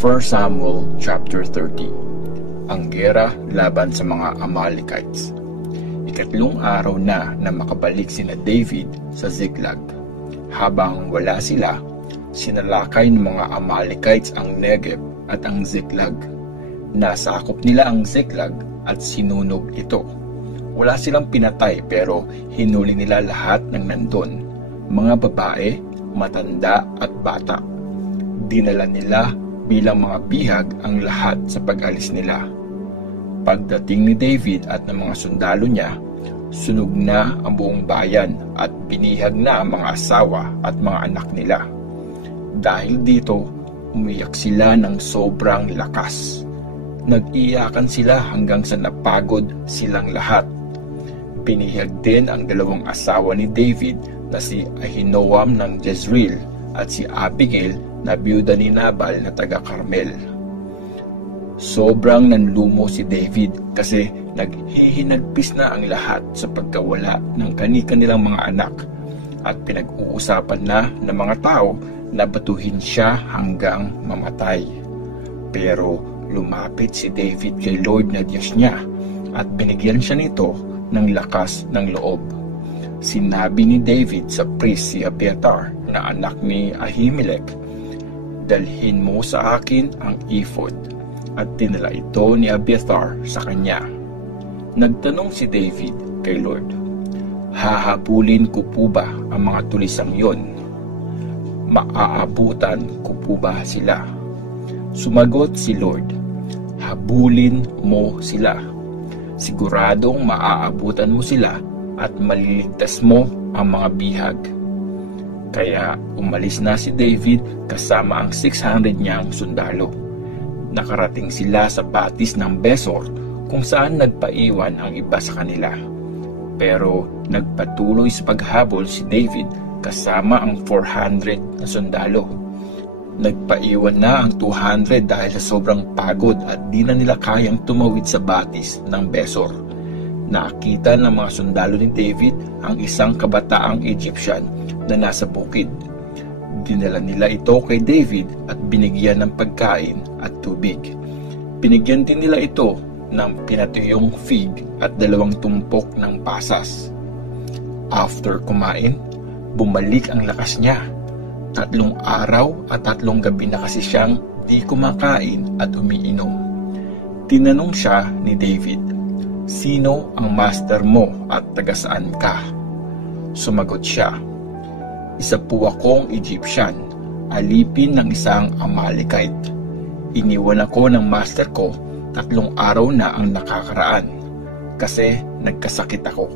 1 Samuel chapter 30. Ang gera laban sa mga Amalekites. Ikatlong araw na makabalik sina David sa Ziklag. Habang wala sila, sinalakay ng mga Amalekites ang Negev at ang Ziklag. Nasakop nila ang Ziklag at sinunog ito. Wala silang pinatay pero hinuli nila lahat ng nandun, mga babae, matanda at bata. Dinala nila bilang mga bihag ang lahat sa pag-alis nila. Pagdating ni David at ng mga sundalo niya, sunog na ang buong bayan at binihag na ang mga asawa at mga anak nila. Dahil dito, umiyak sila ng sobrang lakas. Nag-iyakan sila hanggang sa napagod silang lahat. Binihag din ang dalawang asawa ni David na si Ahinoam ng Jezreel at si Abigail na biyuda ni Nabal na taga Carmel. Sobrang nanlumo si David kasi naghihinagpis na ang lahat sa pagkawala ng kani-kanilang mga anak at pinag-uusapan na ng mga tao na batuhin siya hanggang mamatay. Pero lumapit si David kay Lord na Diyos niya at binigyan siya nito ng lakas ng loob. Sinabi ni David sa priest si Abiathar na anak ni Ahimelech, "Dalhin mo sa akin ang ephod," at dinala ito ni Abiathar sa kanya. Nagtanong si David kay Lord, "Hahabulin ko po ba ang mga tulisang yon? Maaabutan ko po ba sila?" Sumagot si Lord, "Habulin mo sila. Siguradong maaabutan mo sila at maliligtas mo ang mga bihag." Kaya umalis na si David kasama ang 600 niyang sundalo. Nakarating sila sa batis ng Besor kung saan nagpaiwan ang iba sa kanila. Pero nagpatuloy sa paghabol si David kasama ang 400 na sundalo. Nagpaiwan na ang 200 dahil sa sobrang pagod at di na nila kayang tumawid sa batis ng Besor. Nakita ng mga sundalo ni David ang isang kabataang Egyptian na nasa bukid. Dinala nila ito kay David at binigyan ng pagkain at tubig. Binigyan din nila ito ng pinatuyong fig at 2 tumpok ng pasas. After kumain, bumalik ang lakas niya. 3 araw at 3 gabi na kasi siyang di kumakain at umiinom. Tinanong siya ni David, "Sino ang master mo at taga saan ka?" Sumagot siya, "Isa po akong Egyptian, alipin ng isang Amalekite. Iniwan ako ng master ko 3 araw na ang nakakaraan kasi nagkasakit ako.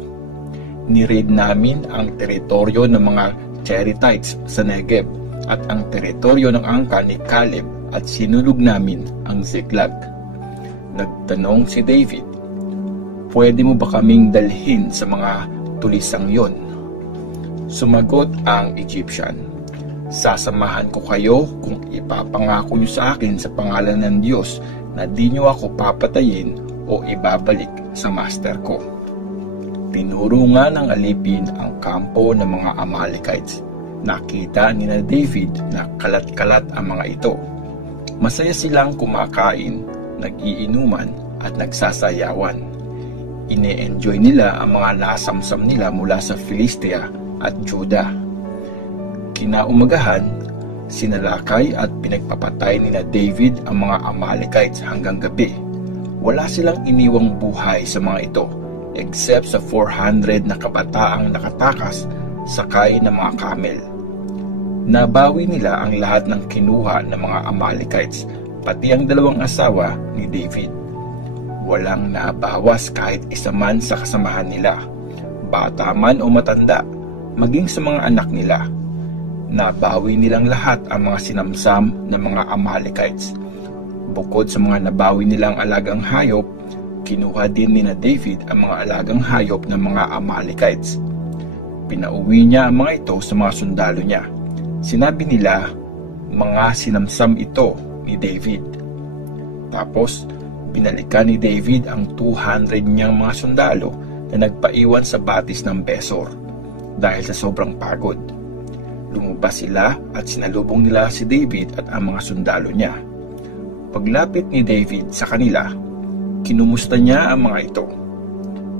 Ni-raid namin ang teritoryo ng mga Cherethites sa Negev at ang teritoryo ng angka ni Caleb at sinunog namin ang Ziklag." Nagtanong si David, "Pwede mo ba kaming dalhin sa mga tulisang yon?" Sumagot ang Egyptian, "Sasamahan ko kayo kung ipapangako niyo sa akin sa pangalan ng Diyos na di niyo ako papatayin o ibabalik sa master ko." Tinuro nga ng alipin ang kampo ng mga Amalekites. Nakita ni David na kalat-kalat ang mga ito. Masaya silang kumakain, nag-iinuman at nagsasayawan. Ine-enjoy nila ang mga nasamsam nila mula sa Filistia at Juda. Kinaumagahan, sinalakay at pinagpapatay ni David ang mga Amalekites hanggang gabi. Wala silang iniwang buhay sa mga ito, except sa 400 na kabataang nakatakas sakay ng mga camel. Nabawi nila ang lahat ng kinuha ng mga Amalekites, pati ang 2 asawa ni David. Walang nabawas kahit isa man sa kasamahan nila, bata man o matanda, maging sa mga anak nila. Nabawi nilang lahat ang mga sinamsam ng mga Amalekites. Bukod sa mga nabawi nilang alagang hayop, kinuha din ni David ang mga alagang hayop ng mga Amalekites. Pinauwi niya ang mga ito sa mga sundalo niya. Sinabi nila, "Mga sinamsam ito ni David." Tapos, binalikan ni David ang 200 niyang mga sundalo na nagpaiwan sa batis ng Besor dahil sa sobrang pagod. Lumabas sila at sinalubong nila si David at ang mga sundalo niya. Paglapit ni David sa kanila, kinumusta niya ang mga ito.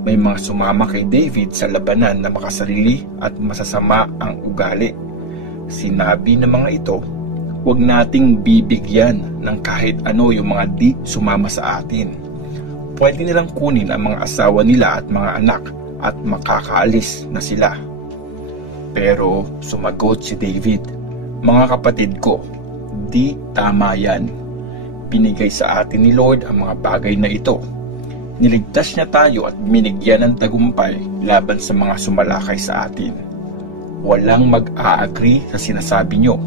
May mga sumama kay David sa labanan na makasarili at masasama ang ugali. Sinabi ng mga ito, huwag nating bibigyan ng kahit ano yung mga di sumama sa atin. Pwede nilang kunin ang mga asawa nila at mga anak at makakaalis na sila. Pero sumagot si David, mga kapatid ko, di tama yan. Binigay sa atin ni Lord ang mga bagay na ito. Niligtas niya tayo at binigyan ng tagumpay laban sa mga sumalakay sa atin. Walang mag-a-agree sa sinasabi nyo,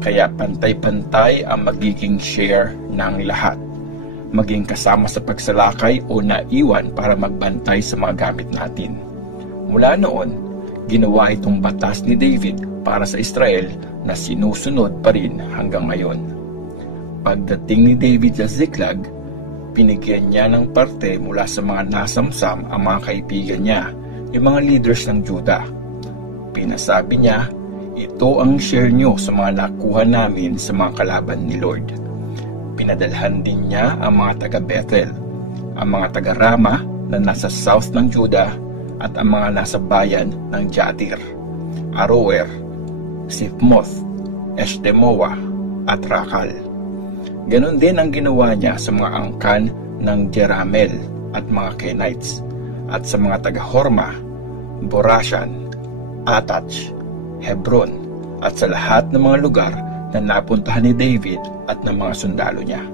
kaya pantay-pantay ang magiging share ng lahat. Maging kasama sa pagsalakay o naiwan para magbantay sa mga gamit natin. Mula noon, ginawa itong batas ni David para sa Israel na sinusunod pa rin hanggang ngayon. Pagdating ni David sa Ziklag, pinigyan niya ng parte mula sa mga nasamsam ang mga kaibigan niya, yung mga leaders ng Juda. Pinasabi niya, ito ang share nyo sa mga nakuha namin sa mga kalaban ni Lord. Pinadalhan din niya ang mga taga-Bethel, ang mga taga-Rama na nasa south ng Juda at ang mga nasa bayan ng Jatir, Aroer, Sifmoth, Eshtemoa at Rakal. Ganon din ang ginawa niya sa mga angkan ng Jeramel at mga Kenites at sa mga taga-Horma, Borashan, Atach, Hebron at sa lahat ng mga lugar na napuntahan ni David at ng mga sundalo niya.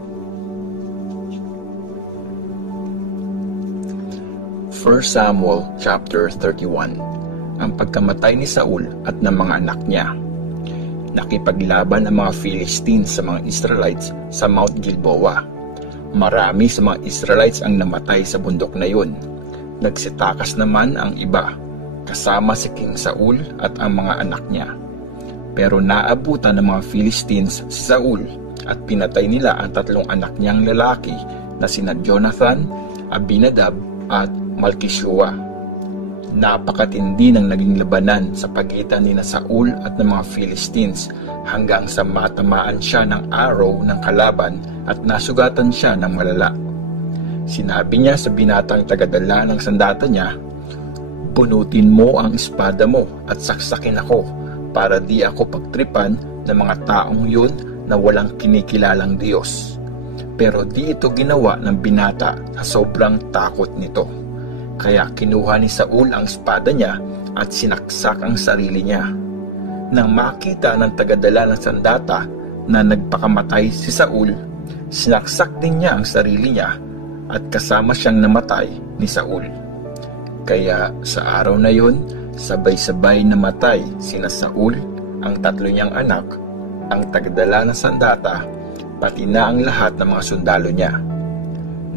1 Samuel chapter 31. Ang pagkamatay ni Saul at ng mga anak niya. Nakipaglaban ang mga Philistines sa mga Israelites sa Mount Gilboa. Marami sa mga Israelites ang namatay sa bundok na yun. Nagsitakas naman ang iba, kasama si King Saul at ang mga anak niya. Pero naabutan ng mga Philistines si Saul at pinatay nila ang 3 anak niyang lalaki na sina Jonathan, Abinadab at Malkishua. Napakatindi ng naging labanan sa pagitan ni Saul at ng mga Philistines hanggang sa matamaan siya ng araw ng kalaban at nasugatan siya ng malala. Sinabi niya sa binatang tagadala ng sandata niya, bunutin mo ang espada mo at saksakin ako para di ako pagtripan ng mga taong yun na walang kinikilalang Diyos. Pero di ito ginawa ng binata sa sobrang takot nito. Kaya kinuha ni Saul ang espada niya at sinaksak ang sarili niya. Nang makita ng tagadala ng sandata na nagpakamatay si Saul, sinaksak din niya ang sarili niya at kasama siyang namatay ni Saul. Kaya sa araw na yun, sabay-sabay namatay sina Saul, ang 3 niyang anak, ang tagadala ng sandata, pati na ang lahat ng mga sundalo niya.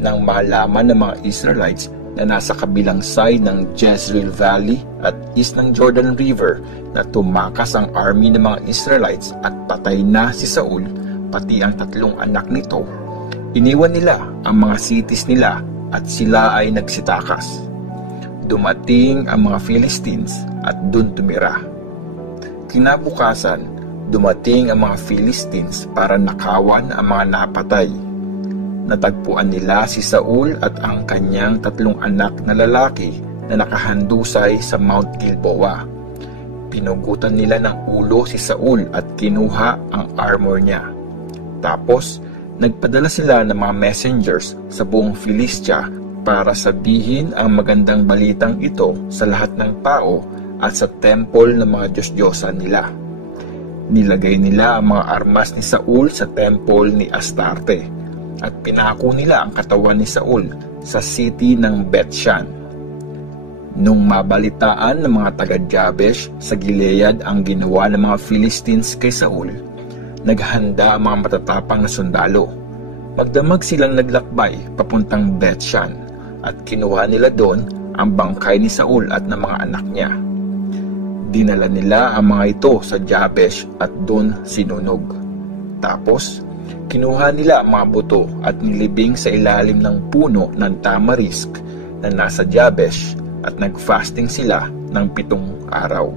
Nang malaman ng mga Israelites na nasa kabilang side ng Jezreel Valley at east ng Jordan River na tumakas ang army ng mga Israelites at patay na si Saul, pati ang 3 anak nito, iniwan nila ang mga cities nila at sila ay nagsitakas. Dumating ang mga Philistines at dun tumira. Kinabukasan, dumating ang mga Philistines para nakawan ang mga napatay. Natagpuan nila si Saul at ang kanyang 3 anak na lalaki na nakahandusay sa Mount Gilboa. Pinugutan nila ng ulo si Saul at kinuha ang armor niya. Tapos, nagpadala sila ng mga messengers sa buong Philistia para sabihin ang magandang balitang ito sa lahat ng tao at sa temple ng mga Diyos-Diyosan nila. Nilagay nila ang mga armas ni Saul sa temple ni Astarte at pinako nila ang katawan ni Saul sa city ng Bethshan. Nung mabalitaan ng mga taga-Jabesh sa Gilead ang ginawa ng mga Philistines kay Saul, naghanda ang mga matatapang na sundalo. Magdamag silang naglakbay papuntang Bethshan at kinuha nila doon ang bangkay ni Saul at ng mga anak niya. Dinala nila ang mga ito sa Jabesh at doon sinunog. Tapos, kinuha nila ang mga buto at nilibing sa ilalim ng puno ng tamarisk na nasa Jabesh at nag-fasting sila ng 7 araw.